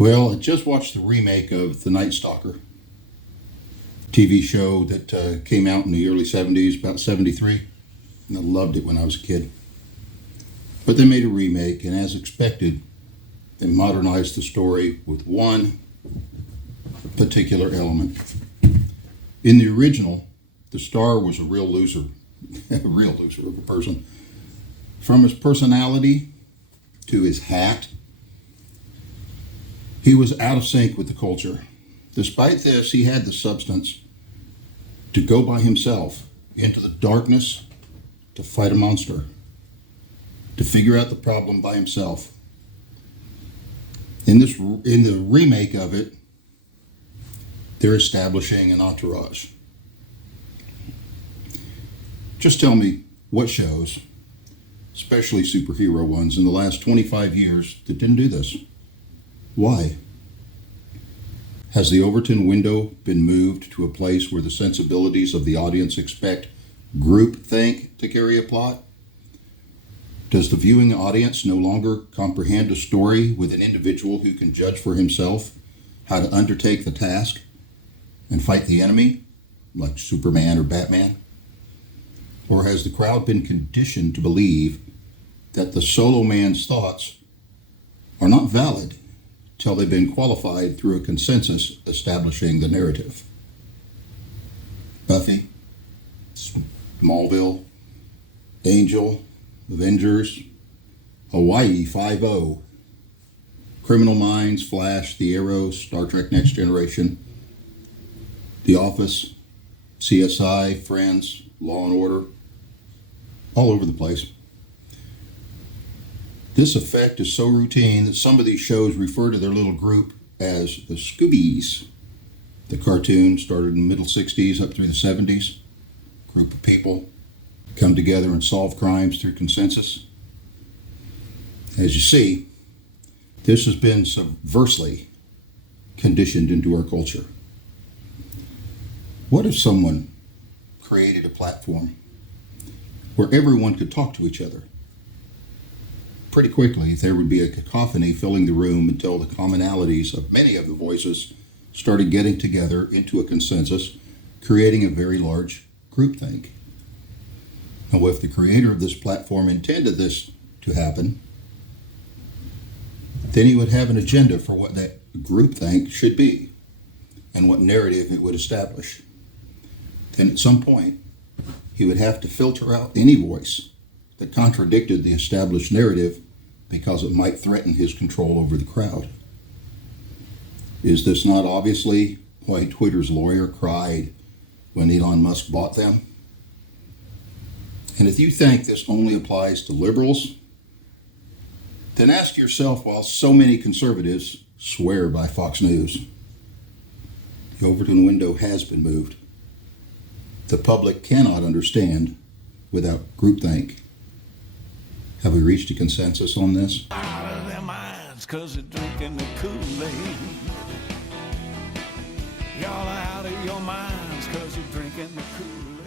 Well, I just watched the remake of The Night Stalker TV show that came out in the early 70s, about 73. And I loved it when I was a kid. But they made a remake, and as expected, they modernized the story with one particular element. In the original, the star was a real loser, a real loser of a person. From his personality to his hat, he was out of sync with the culture. Despite this, he had the substance to go by himself into the darkness to fight a monster, to figure out the problem by himself. In the remake of it, they're establishing an entourage. Just tell me what shows, especially superhero ones, in the last 25 years that didn't do this. Why? Has the Overton window been moved to a place where the sensibilities of the audience expect groupthink to carry a plot? Does the viewing audience no longer comprehend a story with an individual who can judge for himself how to undertake the task and fight the enemy, like Superman or Batman? Or has the crowd been conditioned to believe that the solo man's thoughts are not valid till they've been qualified through a consensus establishing the narrative? Buffy, Smallville, Angel, Avengers, Hawaii Five-0, Criminal Minds, Flash, The Arrow, Star Trek Next Generation, The Office, CSI, Friends, Law and Order, all over the place. This effect is so routine that some of these shows refer to their little group as the Scoobies. The cartoon started in the middle 60s up through the 70s. A group of people come together and solve crimes through consensus. As you see, this has been subversely conditioned into our culture. What if someone created a platform where everyone could talk to each other? Pretty quickly, there would be a cacophony filling the room until the commonalities of many of the voices started getting together into a consensus, creating a very large groupthink. Now, if the creator of this platform intended this to happen, then he would have an agenda for what that groupthink should be and what narrative it would establish. Then at some point, he would have to filter out any voice that contradicted the established narrative because it might threaten his control over the crowd. Is this not obviously why Twitter's lawyer cried when Elon Musk bought them? And if you think this only applies to liberals, then ask yourself why so many conservatives swear by Fox News. The Overton window has been moved. The public cannot understand without groupthink. Have we reached a consensus on this? Out of their minds 'cause they're drinking the Kool-Aid. Y'all are out of your minds 'cause you're drinking the Kool-Aid.